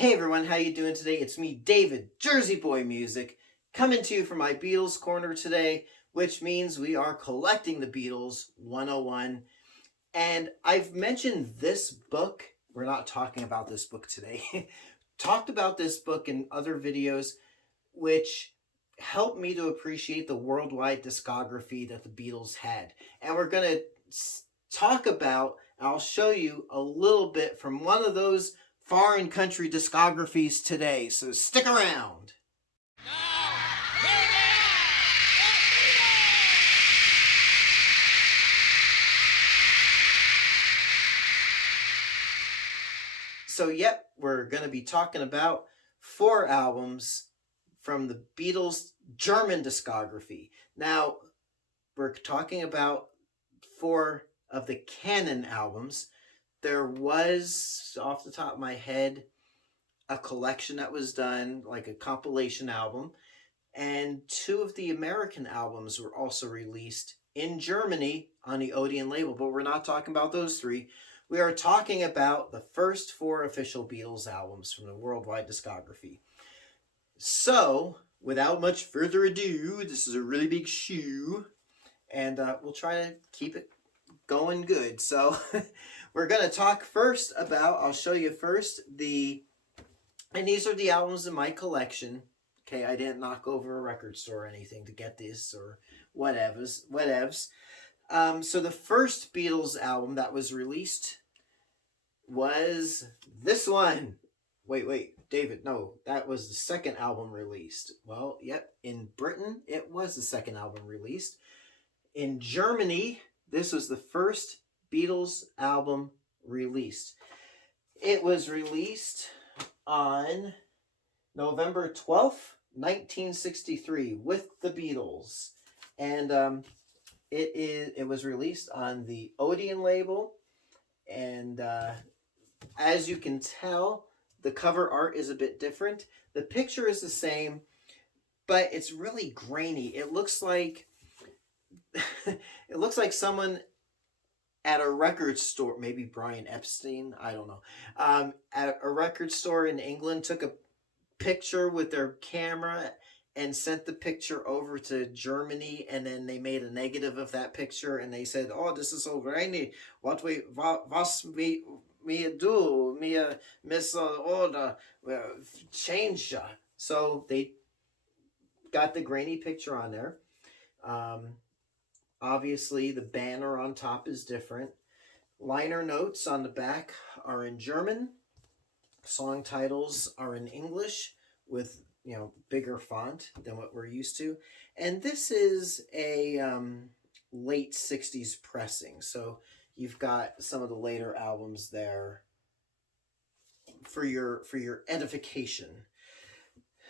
Hey everyone, how you doing today? It's me, David, Jersey Boy Music, coming to you from my Beatles Corner today, which means we are collecting the Beatles 101. And I've mentioned this book. We're not talking about this book today. Talked about this book in other videos, which helped me to appreciate the worldwide discography that the Beatles had. And we're going to talk about, I'll show you a little bit from one of those foreign country discographies today, so stick around. So yep, we're going to be talking about 4 albums from the Beatles' German discography. Now, we're talking about 4 of the Canon albums. There was, off the top of my head, a collection that was done, like a compilation album, and 2 of the American albums were also released in Germany on the Odeon label, but we're not talking about those 3. We are talking about the first 4 official Beatles albums from the worldwide discography. So, without much further ado, this is a really big shoe, and we'll try to keep it going good. So we're going to talk first about, I'll show you first and these are the albums in my collection. Okay, I didn't knock over a record store or anything to get this or whatevs. So the first Beatles album that was released was this one. Wait, David, no, that was the second album released. Well, yep, in Britain, it was the second album released. In Germany, this was the first Beatles album released. It was released on November 12th, 1963 with the Beatles. And it was released on the Odeon label. And as you can tell, the cover art is a bit different. The picture is the same, but it's really grainy. It looks like someone at a record store, maybe Brian Epstein, I don't know, at a record store in England took a picture with their camera and sent the picture over to Germany, and then they made a negative of that picture, and they said, "Oh, this is so grainy. Was we do? Me miss order change." So they got the grainy picture on there. Obviously, the banner on top is different. Liner notes on the back are in German. Song titles are in English with, bigger font than what we're used to. And this is a late 60s pressing. So you've got some of the later albums there for your edification.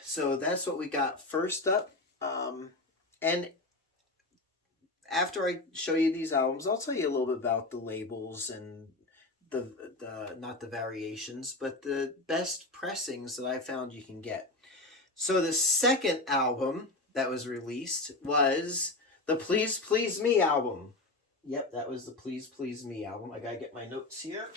So that's what we got first up. And after I show you these albums, I'll tell you a little bit about the labels and the not the variations, but the best pressings that I found you can get. So the second album that was released was the Please Please Me album. Yep, that was the Please Please Me album. I gotta get my notes here.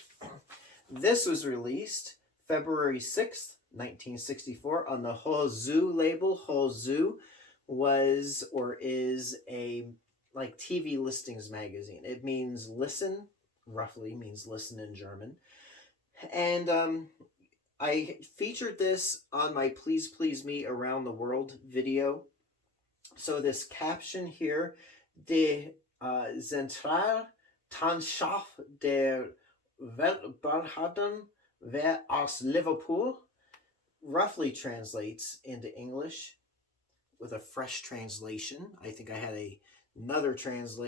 This was released February 6th, 1964 on the Hozu label. Hozu was or is a like TV listings magazine. It means listen, roughly means listen in German. And I featured this on my Please Please Me Around the World video. So this caption here, De Zentraltankschaft der Weltbahn wer aus Liverpool, roughly translates into English with a fresh translation. I think I had another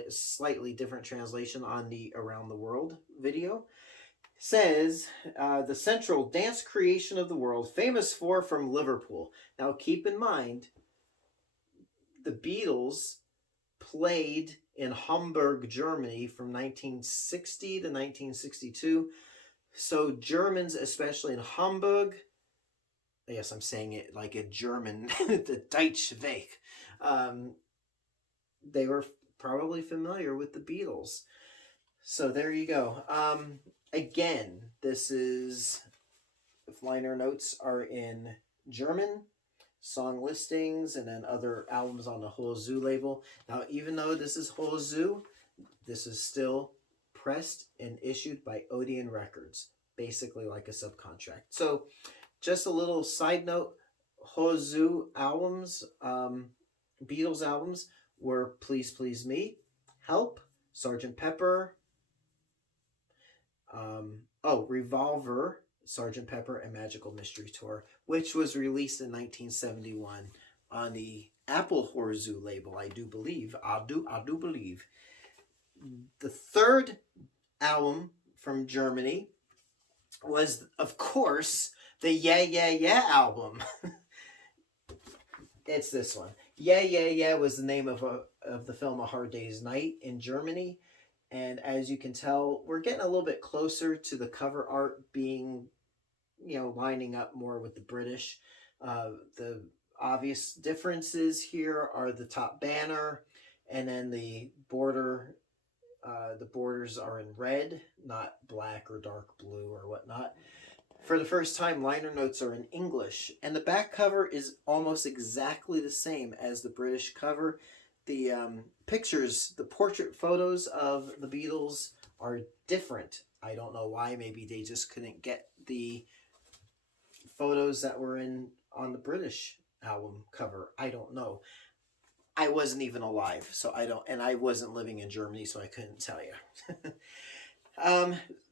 slightly different translation on the Around the World video. Says the central dance creation of the world, famous for from Liverpool. Now keep in mind, the Beatles played in Hamburg, Germany from 1960 to 1962. So Germans, especially in Hamburg, yes, I'm saying it like a German, the Deutsche Weg, they were probably familiar with the Beatles. So there you go. Again, this is liner notes are in German, song listings, and then other albums on the Hozu label. Now, even though this is Hozu, this is still pressed and issued by Odeon Records, basically like a subcontract. So, just a little side note: Hozu albums, Beatles albums, were "Please Please Me," "Help," "Sergeant Pepper," "Revolver," "Sergeant Pepper," and "Magical Mystery Tour," which was released in 1971 on the Apple Hozu label. I do believe. I do believe. The third album from Germany was, of course, the Yeah Yeah Yeah album. It's this one. Yeah Yeah Yeah was the name of the film A Hard Day's Night in Germany. And as you can tell, we're getting a little bit closer to the cover art being, lining up more with the British. The obvious differences here are the top banner, and then the border. The borders are in red, not black or dark blue or whatnot. For the first time, liner notes are in English, and the back cover is almost exactly the same as the British cover. The pictures, the portrait photos of the Beatles are different. I don't know why. Maybe they just couldn't get the photos that were on the British album cover. I don't know. I wasn't even alive, so I don't, and I wasn't living in Germany, so I couldn't tell you.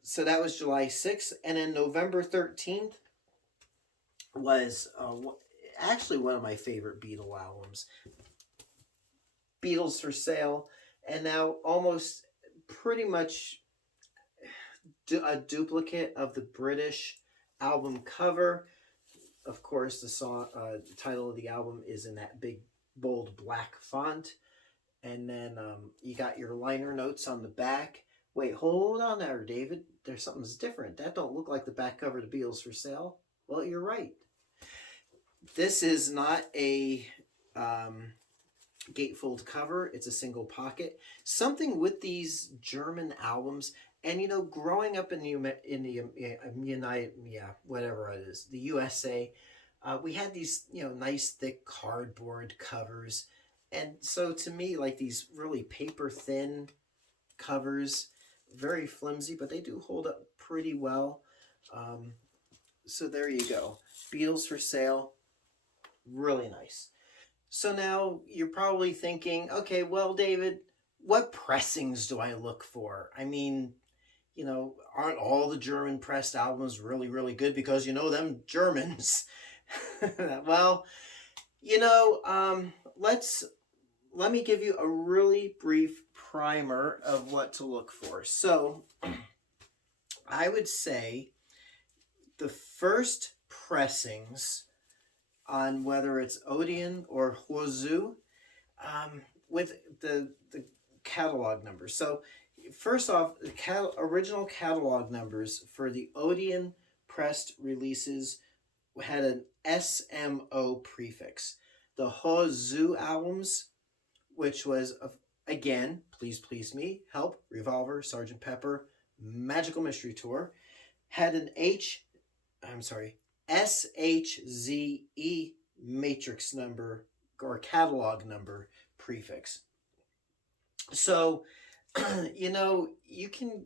So that was July 6th, and then November 13th was actually one of my favorite Beatle albums, Beatles for Sale, and now almost pretty much a duplicate of the British album cover. Of course, the title of the album is in that big, bold black font, and then you got your liner notes on the back. Wait, hold on there, David. There's something's different. That don't look like the back cover of the Beatles for Sale. Well, you're right. This is not a gatefold cover. It's a single pocket. Something with these German albums, and growing up in the United, whatever it is, the USA, we had these nice thick cardboard covers, and so to me, like these really paper thin covers, very flimsy, but they do hold up pretty well. So there you go, Beatles for Sale, really nice. So now you're probably thinking, okay, well, David, what pressings do I look for? I mean, aren't all the German pressed albums really, really good because them Germans? Well, let me give you a really brief primer of what to look for. So, I would say the first pressings on whether it's Odeon or Hozu, with the catalog numbers. So, first off, the original catalog numbers for the Odeon pressed releases had an SMO prefix. The Hozu albums, which was, again, Please Please Me, Help, Revolver, Sergeant Pepper, Magical Mystery Tour, had an SHZE matrix number or catalog number prefix. So, you can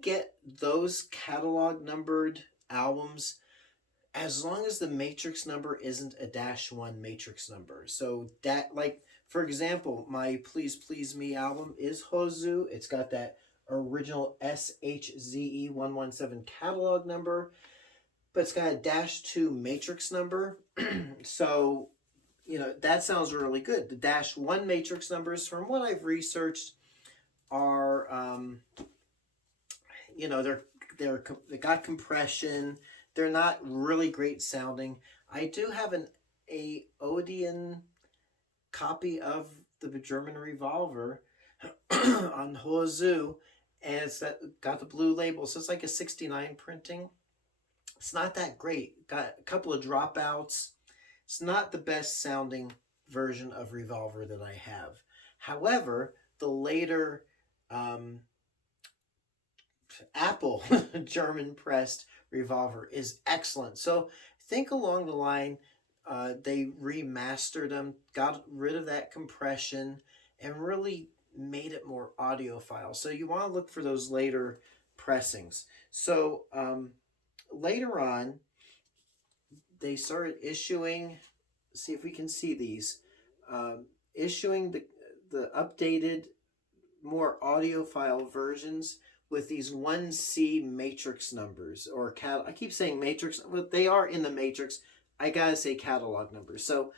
get those catalog numbered albums as long as the matrix number isn't a -1 matrix number. So that, like, for example, my Please Please Me album is Hozu. It's got that original SHZE117 catalog number, but it's got a -2 matrix number. So, that sounds really good. The -1 matrix numbers, from what I've researched, are, they got compression. They're not really great sounding. I do have a Odeon copy of the German Revolver on Hozu, and it's got the blue label, so it's like a 69 printing. It's not that great. Got a couple of dropouts. It's not the best sounding version of Revolver that I have. However, the later Apple German pressed Revolver is excellent. So think along the line, they remastered them, got rid of that compression, and really made it more audiophile. So you want to look for those later pressings. So later on, they started issuing, see if we can see these, issuing the updated, more audiophile versions with these 1C matrix numbers, or I keep saying matrix, but they are in the matrix. I gotta say catalog numbers. So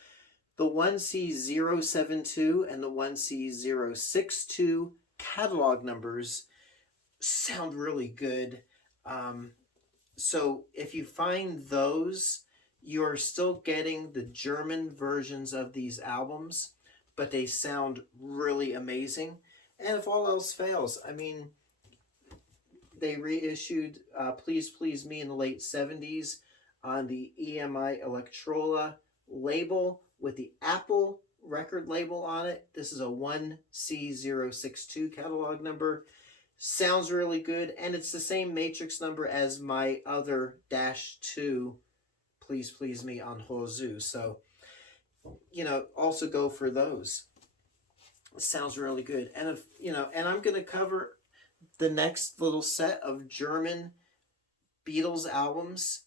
the 1C072 and the 1C062 catalog numbers sound really good. So if you find those, you're still getting the German versions of these albums, but they sound really amazing. And if all else fails, I mean, they reissued Please Please Me in the late 70s on the EMI Electrola label with the Apple record label on it. This is a 1C062 catalog number. Sounds really good, and it's the same matrix number as my other -2 Please Please Me on Hozu. So, also go for those. It sounds really good. And if and I'm going to cover the next little set of German Beatles albums.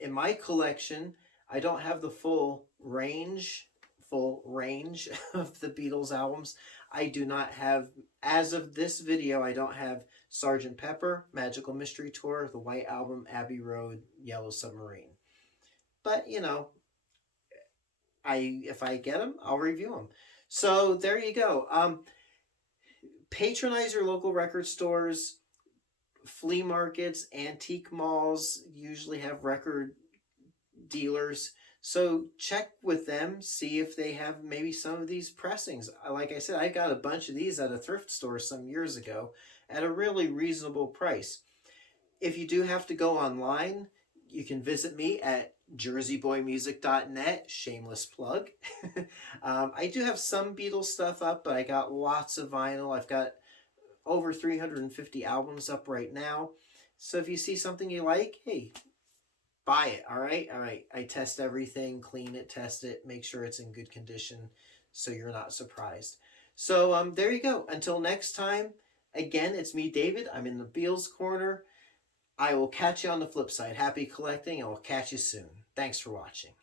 In my collection, I don't have the full range of the Beatles albums. I do not have, as of this video, I don't have Sgt. Pepper, Magical Mystery Tour, The White Album, Abbey Road, Yellow Submarine. But, if I get them, I'll review them. So there you go. Patronize your local record stores. Flea markets, antique malls usually have record dealers. So check with them, see if they have maybe some of these pressings. Like I said, I got a bunch of these at a thrift store some years ago at a really reasonable price. If you do have to go online, you can visit me at jerseyboymusic.net. Shameless plug. I do have some Beatles stuff up, but I got lots of vinyl. I've got over 350 albums up right now. So if you see something you like, hey, buy it. All right. I test everything, clean it, test it, make sure it's in good condition so you're not surprised. So there you go. Until next time, again, it's me, David. I'm in the Beatles Corner. I will catch you on the flip side. Happy collecting, and we'll catch you soon. Thanks for watching.